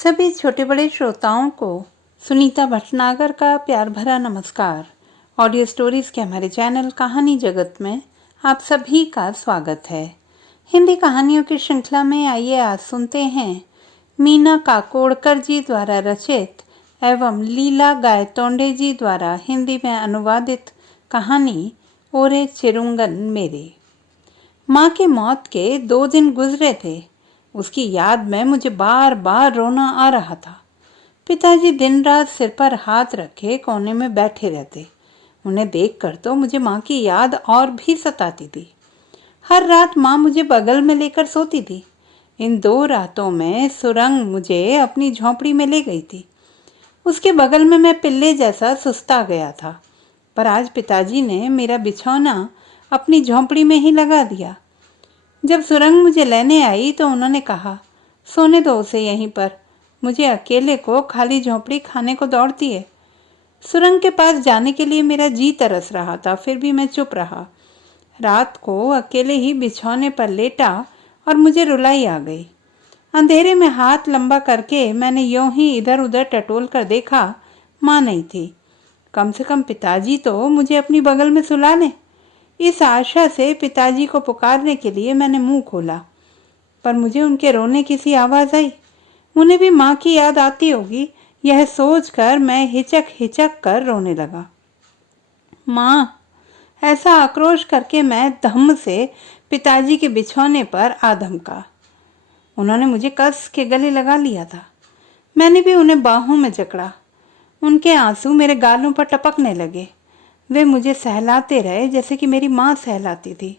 सभी छोटे बड़े श्रोताओं को सुनीता भटनागर का प्यार भरा नमस्कार। ऑडियो स्टोरीज के हमारे चैनल कहानी जगत में आप सभी का स्वागत है। हिंदी कहानियों की श्रृंखला में आइए आज सुनते हैं मीना काकोड़कर जी द्वारा रचित एवं लीला गायतोंडे जी द्वारा हिंदी में अनुवादित कहानी ओरे चिरुंगन मेरे। माँ की मौत के 2 दिन गुजरे थे। उसकी याद में मुझे बार बार रोना आ रहा था। पिताजी दिन रात सिर पर हाथ रखे कोने में बैठे रहते। उन्हें देखकर तो मुझे माँ की याद और भी सताती थी। हर रात माँ मुझे बगल में लेकर सोती थी। इन 2 रातों में सुरंग मुझे अपनी झोंपड़ी में ले गई थी। उसके बगल में मैं पिल्ले जैसा सुस्ता गया था, पर आज पिताजी ने मेरा बिछौना अपनी झोंपड़ी में ही लगा दिया। जब सुरंग मुझे लेने आई तो उन्होंने कहा, सोने दो उसे यहीं पर, मुझे अकेले को खाली झोंपड़ी खाने को दौड़ती है। सुरंग के पास जाने के लिए मेरा जी तरस रहा था, फिर भी मैं चुप रहा। रात को अकेले ही बिछौने पर लेटा और मुझे रुलाई आ गई। अंधेरे में हाथ लंबा करके मैंने यूं ही इधर उधर टटोल कर देखा, माँ नहीं थी। कम से कम पिताजी तो मुझे अपनी बगल में सुला लें। इस आशा से पिताजी को पुकारने के लिए मैंने मुंह खोला, पर मुझे उनके रोने की सी आवाज़ आई। उन्हें भी माँ की याद आती होगी, यह सोचकर मैं हिचक हिचक कर रोने लगा। माँ, ऐसा आक्रोश करके मैं धम्म से पिताजी के बिछौने पर आ धमका। उन्होंने मुझे कस के गले लगा लिया था। मैंने भी उन्हें बाहों में जकड़ा। उनके आंसू मेरे गालों पर टपकने लगे। वे मुझे सहलाते रहे जैसे कि मेरी माँ सहलाती थी।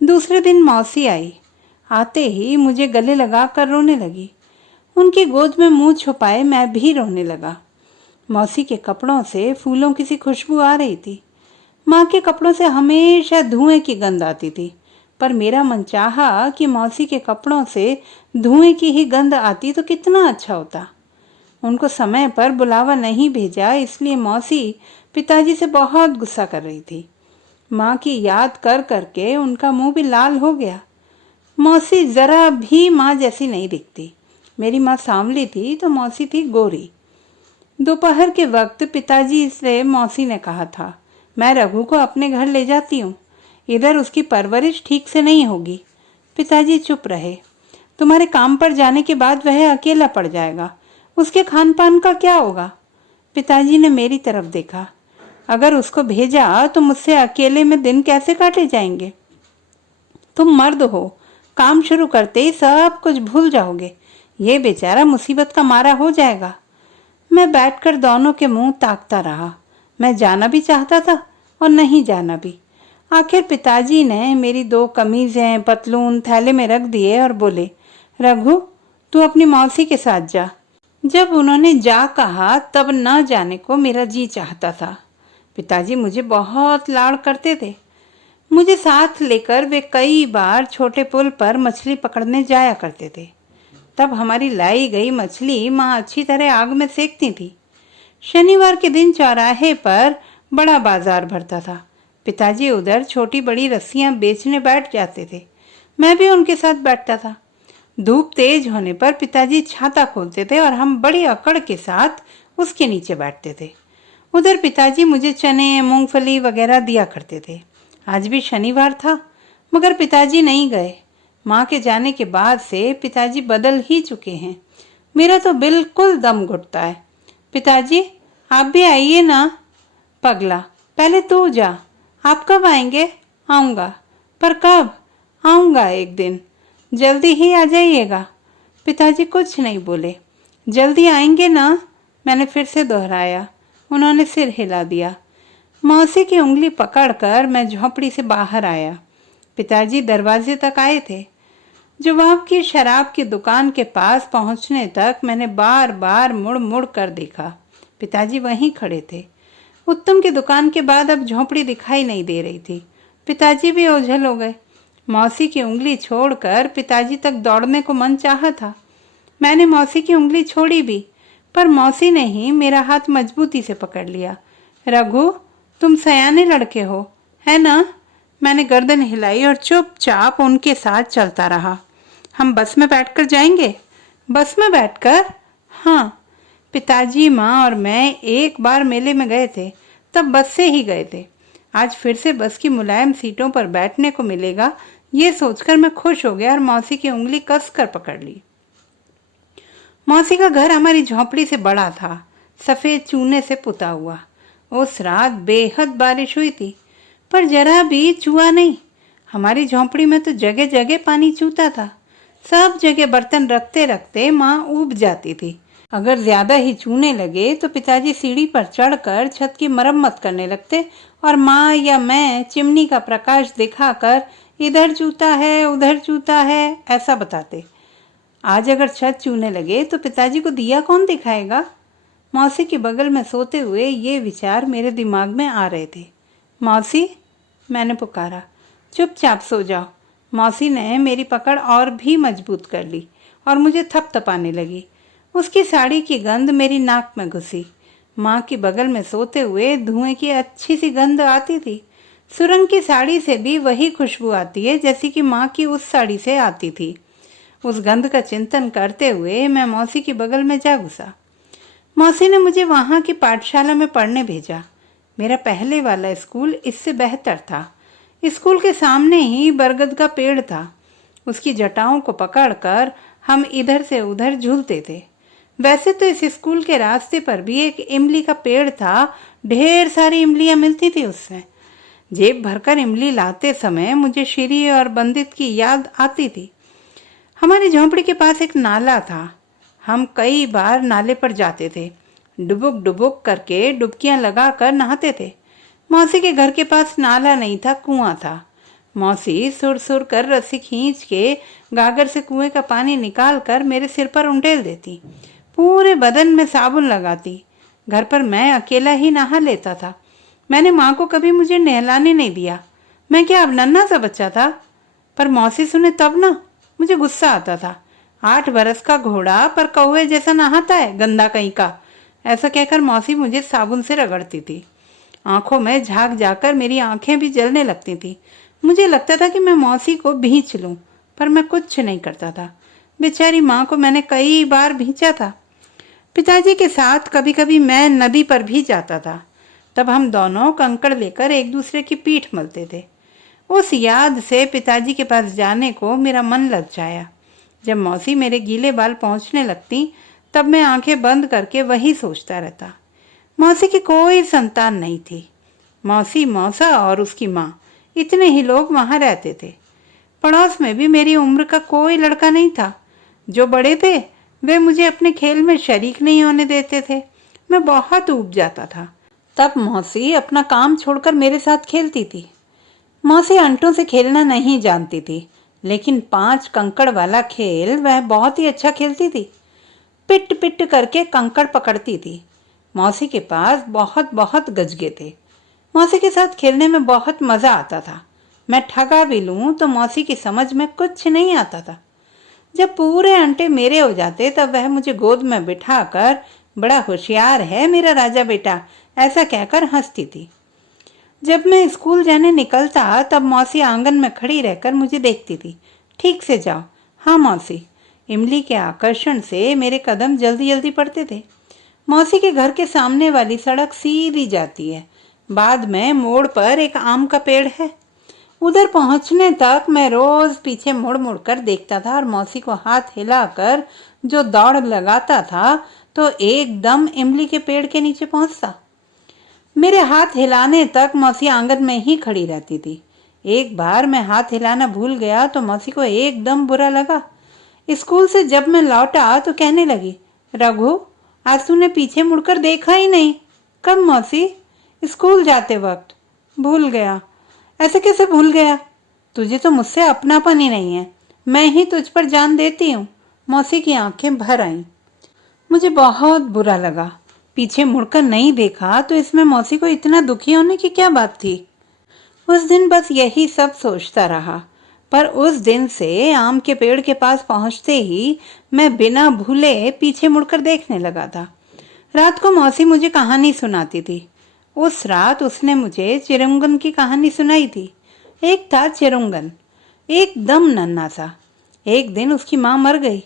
दूसरे दिन मौसी आई। आते ही मुझे गले लगा कर रोने लगी। उनकी गोद में मुंह छुपाए मैं भी रोने लगा। मौसी के कपड़ों से फूलों की सी खुशबू आ रही थी। माँ के कपड़ों से हमेशा धुएं की गंध आती थी, पर मेरा मन चाहा कि मौसी के कपड़ों से धुएं की ही गंध आती तो कितना अच्छा होता। उनको समय पर बुलावा नहीं भेजा, इसलिए मौसी पिताजी से बहुत गुस्सा कर रही थी। माँ की याद कर करके उनका मुंह भी लाल हो गया। मौसी जरा भी माँ जैसी नहीं दिखती। मेरी माँ सांवली थी तो मौसी थी गोरी। दोपहर के वक्त पिताजी से मौसी ने कहा था, मैं रघु को अपने घर ले जाती हूँ, इधर उसकी परवरिश ठीक से नहीं होगी। पिताजी चुप रहे। तुम्हारे काम पर जाने के बाद वह अकेला पड़ जाएगा, उसके खान पान का क्या होगा? पिताजी ने मेरी तरफ देखा। अगर उसको भेजा तो मुझसे अकेले में दिन कैसे काटे जाएंगे? तुम मर्द हो, काम शुरू करते ही सब कुछ भूल जाओगे। ये बेचारा मुसीबत का मारा हो जाएगा। मैं बैठकर दोनों के मुंह ताकता रहा। मैं जाना भी चाहता था और नहीं जाना भी। आखिर पिताजी ने मेरी 2 कमीजें पतलून थैले में रख दिए और बोले, रघु, तू अपनी मौसी के साथ जा। जब उन्होंने जा कहा तब न जाने को मेरा जी चाहता था। पिताजी मुझे बहुत लाड़ करते थे। मुझे साथ लेकर वे कई बार छोटे पुल पर मछली पकड़ने जाया करते थे। तब हमारी लाई गई मछली माँ अच्छी तरह आग में सेकती थी। शनिवार के दिन चौराहे पर बड़ा बाजार भरता था। पिताजी उधर छोटी बड़ी रस्सियाँ बेचने बैठ जाते थे। मैं भी उनके साथ बैठता था। धूप तेज होने पर पिताजी छाता खोलते थे और हम बड़ी अकड़ के साथ उसके नीचे बैठते थे। उधर पिताजी मुझे चने मूंगफली वगैरह दिया करते थे। आज भी शनिवार था, मगर पिताजी नहीं गए। माँ के जाने के बाद से पिताजी बदल ही चुके हैं। मेरा तो बिल्कुल दम घुटता है। पिताजी, आप भी आइए ना। पगला, पहले तू जा। आप कब आएंगे? आऊँगा। पर कब? आऊँगा एक दिन। जल्दी ही आ जाइएगा। पिताजी कुछ नहीं बोले। जल्दी आएंगे ना? मैंने फिर से दोहराया। उन्होंने सिर हिला दिया। मौसी की उंगली पकड़कर मैं झोंपड़ी से बाहर आया। पिताजी दरवाजे तक आए थे। जवाब की शराब की दुकान के पास पहुंचने तक मैंने बार बार मुड़ मुड़ कर देखा। पिताजी वहीं खड़े थे। उत्तम की दुकान के बाद अब झोंपड़ी दिखाई नहीं दे रही थी। पिताजी भी ओझल हो गए। मौसी की उंगली छोड़कर पिताजी तक दौड़ने को मन चाहा था। मैंने मौसी की उंगली छोड़ी भी, पर मौसी ने ही मेरा हाथ मजबूती से पकड़ लिया। रघु, तुम सयाने लड़के हो, है ना? मैंने गर्दन हिलाई और चुपचाप उनके साथ चलता रहा। हम बस में बैठकर जाएंगे। बस में बैठकर? हाँ, पिताजी, माँ और मैं एक बार मेले में गए थे, तब बस से ही गए थे। आज फिर से बस की मुलायम सीटों पर बैठने को मिलेगा, ये सोचकर मैं खुश हो गया और मौसी की उंगली कसकर पकड़ ली। मौसी का घर हमारी झोंपड़ी से बड़ा था, सफ़ेद चूने से पुता हुआ। उस रात बेहद बारिश हुई थी, पर जरा भी चूहा नहीं। हमारी झोंपड़ी में तो जगह जगह पानी चूता था। सब जगह बर्तन रखते रखते माँ ऊब जाती थी। अगर ज्यादा ही चूने लगे तो पिताजी सीढ़ी पर चढ़कर छत की मरम्मत करने लगते और माँ या मैं चिमनी का प्रकाश दिखाकर इधर चूता है उधर चूता है ऐसा बताते। आज अगर छत चूने लगे तो पिताजी को दिया कौन दिखाएगा? मौसी के बगल में सोते हुए ये विचार मेरे दिमाग में आ रहे थे। मौसी, मैंने पुकारा। चुपचाप सो जाओ। मौसी ने मेरी पकड़ और भी मजबूत कर ली और मुझे थपथपाने लगी। उसकी साड़ी की गंध मेरी नाक में घुसी। माँ की बगल में सोते हुए धुएं की अच्छी सी गंध आती थी। सुरंग की साड़ी से भी वही खुशबू आती है जैसी कि माँ की उस साड़ी से आती थी। उस गंध का चिंतन करते हुए मैं मौसी की बगल में जा घुसा। मौसी ने मुझे वहाँ की पाठशाला में पढ़ने भेजा। मेरा पहले वाला स्कूल इससे बेहतर था। स्कूल के सामने ही बरगद का पेड़ था। उसकी जटाओं को पकड़कर हम इधर से उधर झूलते थे। वैसे तो इस स्कूल के रास्ते पर भी एक इमली का पेड़ था। ढेर सारी इमलियां मिलती थी उसमें। जेब भरकर इमली लाते समय मुझे श्री और बंदित की याद आती थी। हमारी झोंपड़ी के पास एक नाला था। हम कई बार नाले पर जाते थे। डुबुक डुबुक करके डुबकियां लगाकर नहाते थे। मौसी के घर के पास नाला नहीं था, कुआं था। मौसी सुर सुर कर रस्सी खींच के गागर से कुएं का पानी निकाल कर मेरे सिर पर उंडेल देती। पूरे बदन में साबुन लगाती। घर पर मैं अकेला ही नहा लेता था। मैंने माँ को कभी मुझे नहलाने नहीं दिया। मैं क्या अब नन्हा सा बच्चा था? पर मौसी सुने तब ना, मुझे गुस्सा आता था। 8 बरस का घोड़ा पर कौवे जैसा नहाता है, गंदा कहीं का, ऐसा कहकर मौसी मुझे साबुन से रगड़ती थी। आंखों में झाग जाकर मेरी आंखें भी जलने लगती थी। मुझे लगता था कि मैं मौसी को भींच लूं, पर मैं कुछ नहीं करता था। बेचारी माँ को मैंने कई बार भींचा था। पिताजी के साथ कभी कभी मैं नदी पर भी जाता था। तब हम दोनों कंकड़ लेकर एक दूसरे की पीठ मलते थे। उस याद से पिताजी के पास जाने को मेरा मन ललचाया। जब मौसी मेरे गीले बाल पहुंचने लगती तब मैं आंखें बंद करके वही सोचता रहता। मौसी की कोई संतान नहीं थी। मौसी, मौसा और उसकी माँ, इतने ही लोग वहाँ रहते थे। पड़ोस में भी मेरी उम्र का कोई लड़का नहीं था। जो बड़े थे वे मुझे अपने खेल में शरीक नहीं होने देते थे। मैं बहुत ऊब जाता था। तब मौसी अपना काम छोड़कर मेरे साथ खेलती थी। मौसी अंटों से खेलना नहीं जानती थी, लेकिन 5 कंकड़ वाला खेल वह बहुत ही अच्छा खेलती थी। पिट पिट करके कंकड़ पकड़ती थी। मौसी के पास बहुत बहुत गजगे थे। मौसी के साथ खेलने में बहुत मज़ा आता था। मैं ठगा भी लूँ तो मौसी की समझ में कुछ नहीं आता था। जब पूरे अंटे मेरे हो जाते तब वह मुझे गोद में बिठाकर बड़ा होशियार है मेरा राजा बेटा, ऐसा कहकर हंसती थी। जब मैं स्कूल जाने निकलता तब मौसी आंगन में खड़ी रहकर मुझे देखती थी। ठीक से जाओ। हाँ मौसी। इमली के आकर्षण से मेरे कदम जल्दी जल्दी पड़ते थे। मौसी के घर के सामने वाली सड़क सीधी जाती है। बाद में मोड़ पर एक आम का पेड़ है। उधर पहुंचने तक मैं रोज पीछे मुड़ मुड़ कर देखता था और मौसी को हाथ हिलाकर जो दौड़ लगाता था तो एकदम इमली के पेड़ के नीचे पहुंचता। मेरे हाथ हिलाने तक मौसी आंगन में ही खड़ी रहती थी। एक बार मैं हाथ हिलाना भूल गया तो मौसी को एकदम बुरा लगा। स्कूल से जब मैं लौटा तो कहने लगी, रघु, आज तूने पीछे मुड़कर देखा ही नहीं। कब मौसी? स्कूल जाते वक्त। भूल गया। ऐसे कैसे भूल गया? तुझे तो मुझसे अपनापन ही नहीं है। मैं ही तुझ पर जान देती हूँ। मौसी की आंखें भर आईं। मुझे बहुत बुरा लगा। पीछे मुड़कर नहीं देखा तो इसमें मौसी को इतना दुखी होने की क्या बात थी? उस दिन बस यही सब सोचता रहा। पर उस दिन से आम के पेड़ के पास पहुंचते ही मैं बिना भूले पीछे मुड़कर देखने लगा था। रात को मौसी मुझे कहानी सुनाती थी। उस रात उसने मुझे चिरंगन की कहानी सुनाई थी। एक था चिरंगन, एकदम नन्हा सा। एक दिन उसकी माँ मर गई।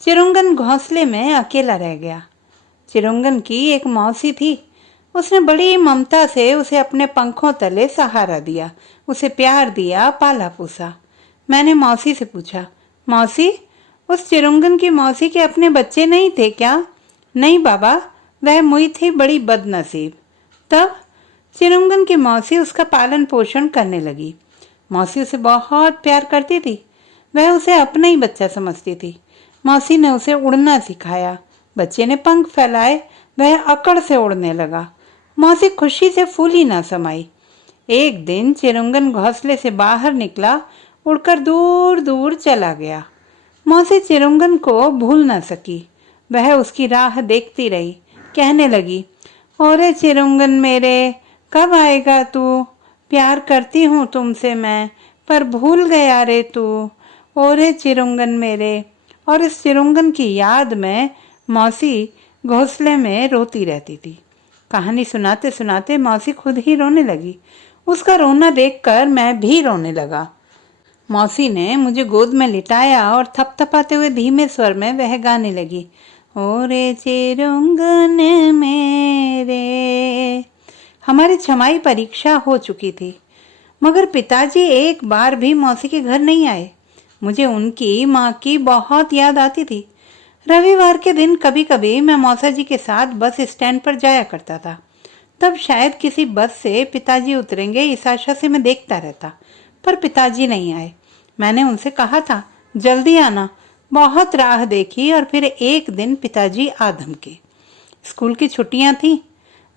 चिरुंगन घोंसले में अकेला रह गया। चिरुंगन की एक मौसी थी। उसने बड़ी ममता से उसे अपने पंखों तले सहारा दिया, उसे प्यार दिया, पाला पोसा। मैंने मौसी से पूछा, मौसी, उस चिरुंगन की मौसी के अपने बच्चे नहीं थे क्या? नहीं बाबा, वह मुई थी बड़ी बदनसीब। तब चिरुंगन की मौसी उसका पालन पोषण करने लगी। मौसी उसे बहुत प्यार करती थी। वह उसे अपना ही बच्चा समझती थी। मौसी ने उसे उड़ना सिखाया। बच्चे ने पंख फैलाए, वह अकड़ से उड़ने लगा। मौसी खुशी से फूली ना समाई। एक दिन चिरुंगन घोंसले से बाहर निकला, उड़कर दूर दूर चला गया। मौसी चिरुंगन को भूल ना सकी। वह उसकी राह देखती रही, कहने लगी, ओरे चिरुंगन मेरे, कब आएगा तू? प्यार करती हूँ तुमसे मैं, पर भूल गया रे तू। ओरे चिरुंगन मेरे। और इस चिरुंगन की याद में मौसी घोंसले में रोती रहती थी। कहानी सुनाते सुनाते मौसी खुद ही रोने लगी। उसका रोना देखकर मैं भी रोने लगा। मौसी ने मुझे गोद में लिटाया और थपथपाते हुए धीमे स्वर में वह गाने लगी, ओरे चिरुंगन मेरे। हमारी छमाई परीक्षा हो चुकी थी, मगर पिताजी एक बार भी मौसी के घर नहीं आए। मुझे उनकी माँ की बहुत याद आती थी। रविवार के दिन कभी कभी मैं मौसा जी के साथ बस स्टैंड पर जाया करता था। तब शायद किसी बस से पिताजी उतरेंगे, इस आशा से मैं देखता रहता, पर पिताजी नहीं आए। मैंने उनसे कहा था, जल्दी आना। बहुत राह देखी और फिर एक दिन पिताजी आ धमके। स्कूल की छुट्टियां थी।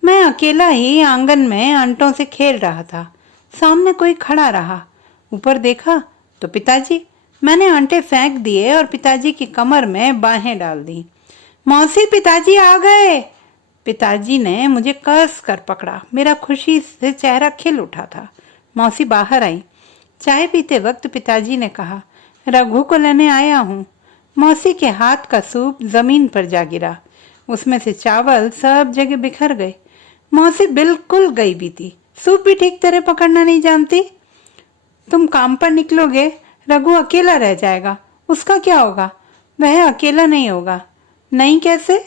मैं अकेला ही आंगन में अंटों से खेल रहा था। सामने कोई खड़ा रहा। ऊपर देखा तो पिताजी। मैंने अंटे फेंक दिए और पिताजी की कमर में बाहें डाल दी। मौसी, पिताजी आ गए। पिताजी ने मुझे कस कर पकड़ा। मेरा खुशी से चेहरा खिल उठा था। मौसी बाहर आई। चाय पीते वक्त पिताजी ने कहा, रघु को लेने आया हूँ। मौसी के हाथ का सूप जमीन पर जा गिरा। उसमें से चावल सब जगह बिखर गए। मौसी बिल्कुल गई भी थी। सूप भी ठीक तरह पकड़ना नहीं जानती। तुम काम पर निकलोगे, रघु अकेला रह जाएगा। उसका क्या होगा? वह अकेला नहीं होगा। नहीं, कैसे?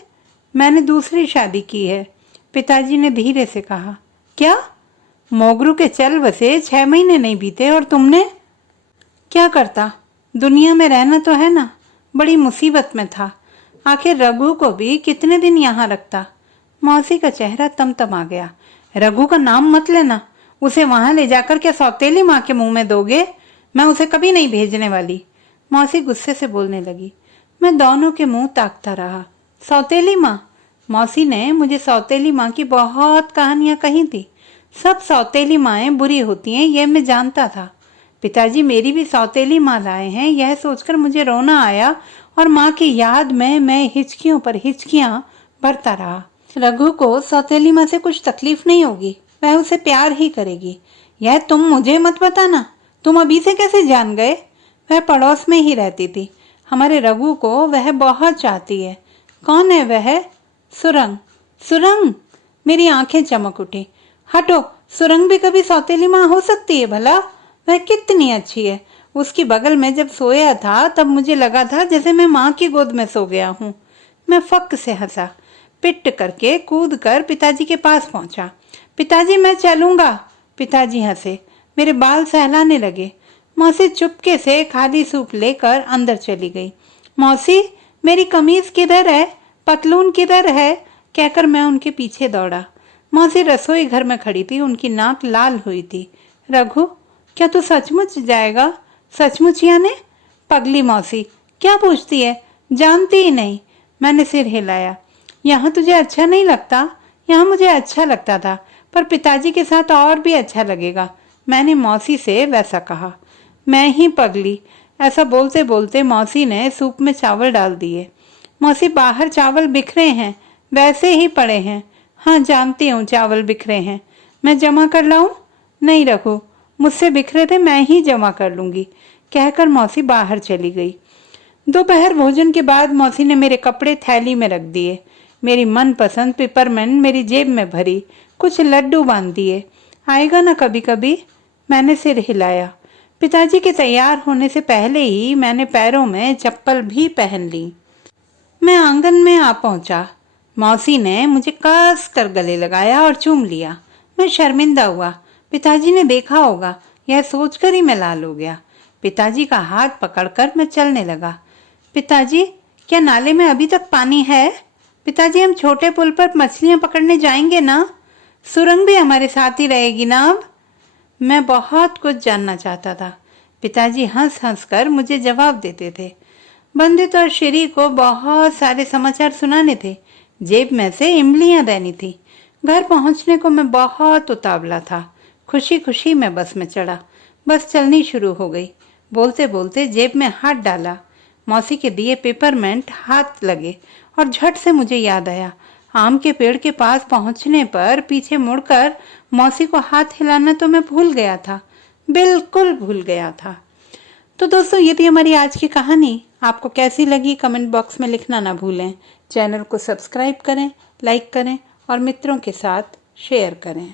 मैंने दूसरी शादी की है, पिताजी ने धीरे से कहा। क्या? मोगरू के चल बसे 6 महीने नहीं बीते और तुमने? क्या करता? दुनिया में रहना तो है ना। बड़ी मुसीबत में था। आखिर रघु को भी कितने दिन यहाँ रखता। मौसी का चेहरा तमतमा गया। रघु का नाम मत लेना। उसे वहां ले जाकर क्या सौतेली माँ के मुंह में दोगे? मैं उसे कभी नहीं भेजने वाली। मौसी गुस्से से बोलने लगी। मैं दोनों के मुंह ताकता रहा। सौतेली माँ? मौसी ने मुझे सौतेली माँ की बहुत कहानियां कही थी। सब सौतेली माएँ बुरी होती हैं, यह मैं जानता था। पिताजी मेरी भी सौतेली माँ लाए हैं, यह सोचकर मुझे रोना आया और माँ की याद में मैं हिचकियों पर हिचकियां भरता रहा। रघु को सौतेली माँ से कुछ तकलीफ नहीं होगी, वह उसे प्यार ही करेगी। यह तुम मुझे मत बताना। तुम अभी से कैसे जान गए? वह पड़ोस में ही रहती थी। हमारे रघु को वह बहुत चाहती है। कौन है वह? सुरंग। सुरंग? मेरी आंखें चमक उठी। हटो, सुरंग भी कभी सौतेली माँ हो सकती है भला? वह कितनी अच्छी है। उसकी बगल में जब सोया था तब मुझे लगा था जैसे मैं माँ की गोद में सो गया हूँ। मैं फक से हंसा। पिट करके कूद कर पिताजी के पास पहुंचा। पिताजी, मैं चलूंगा। पिताजी हंसे। मेरे बाल सहलाने लगे। मौसी चुपके से खाली सूप लेकर अंदर चली गई। मौसी, मेरी कमीज किधर है? पतलून किधर है? कहकर मैं उनके पीछे दौड़ा। मौसी रसोई घर में खड़ी थी। उनकी नाक लाल हुई थी। रघु, क्या तू सचमुच जाएगा? सचमुच यानी? पगली मौसी, क्या पूछती है? जानती ही नहीं। मैंने सिर हिलाया। यहाँ तुझे अच्छा नहीं लगता? यहाँ मुझे अच्छा लगता था, पर पिताजी के साथ और भी अच्छा लगेगा। मैंने मौसी से वैसा कहा। मैं ही पगली। ऐसा बोलते बोलते मौसी ने सूप में चावल डाल दिए। मौसी, बाहर चावल बिखरे हैं, वैसे ही पड़े हैं। हाँ, जानती हूँ चावल बिखरे हैं। मैं जमा कर लाऊं? नहीं रघु, मुझसे बिखरे थे, मैं ही जमा कर लूंगी, कहकर मौसी बाहर चली गई। दोपहर भोजन के बाद मौसी ने मेरे कपड़े थैली में रख दिए। मेरी मनपसंद पिपरमेंट मेरी जेब में भरी। कुछ लड्डू बांध दिए। आएगा ना कभी कभी? मैंने सिर हिलाया। पिताजी के तैयार होने से पहले ही मैंने पैरों में चप्पल भी पहन ली। मैं आंगन में आ पहुंचा। मौसी ने मुझे कस कर गले लगाया और चूम लिया। मैं शर्मिंदा हुआ। पिताजी ने देखा होगा, यह सोचकर ही मैं लाल हो गया। पिताजी का हाथ पकड़कर मैं चलने लगा। पिताजी, क्या नाले में अभी तक पानी है? पिताजी, हम छोटे पुल पर मछलियां पकड़ने जाएंगे ना? सुरंग भी हमारे साथ ही रहेगी ना अब? मैं बहुत कुछ जानना चाहता था। पिताजी हंस हंस कर मुझे जवाब देते थे। बंदित और श्री को बहुत सारे समाचार सुनाने थे। जेब में से इमलियां देनी थी। घर पहुंचने को मैं बहुत उतावला था। खुशी खुशी मैं बस में चढ़ा। बस चलनी शुरू हो गई। बोलते बोलते जेब में हाथ डाला। मौसी के दिए पेपरमेंट हाथ लगे और झट से मुझे याद आया, आम के पेड़ के पास पहुंचने पर पीछे मुड़कर मौसी को हाथ हिलाना तो मैं भूल गया था, बिल्कुल भूल गया था। तो दोस्तों, ये थी हमारी आज की कहानी। आपको कैसी लगी कमेंट बॉक्स में लिखना ना भूलें। चैनल को सब्सक्राइब करें, लाइक करें और मित्रों के साथ शेयर करें।